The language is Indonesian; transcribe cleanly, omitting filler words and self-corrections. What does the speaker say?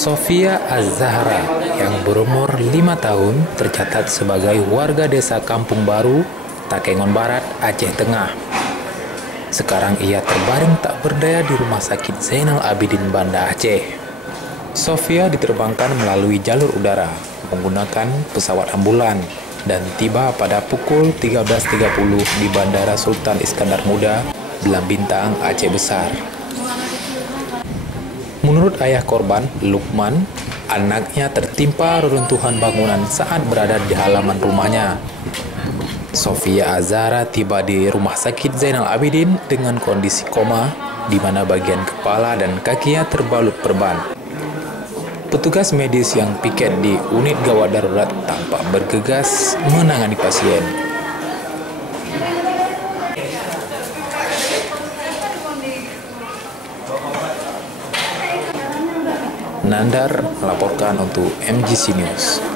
Sofia Az-Zahra yang berumur 5 tahun tercatat sebagai warga desa Kampung Baru, Takengon Barat, Aceh Tengah. Sekarang ia terbaring tak berdaya di Rumah Sakit Zainal Abidin Banda Aceh. Sofia diterbangkan melalui jalur udara menggunakan pesawat ambulan dan tiba pada pukul 13.30 di Bandara Sultan Iskandar Muda, Belam Bintang, Aceh Besar. Menurut ayah korban, Lukman, anaknya tertimpa reruntuhan bangunan saat berada di halaman rumahnya. Sofia Az-Zahra tiba di Rumah Sakit Zainal Abidin dengan kondisi koma, di mana bagian kepala dan kakinya terbalut perban. Petugas medis yang piket di unit gawat darurat tampak bergegas menangani pasien. Nandar melaporkan untuk MGC News.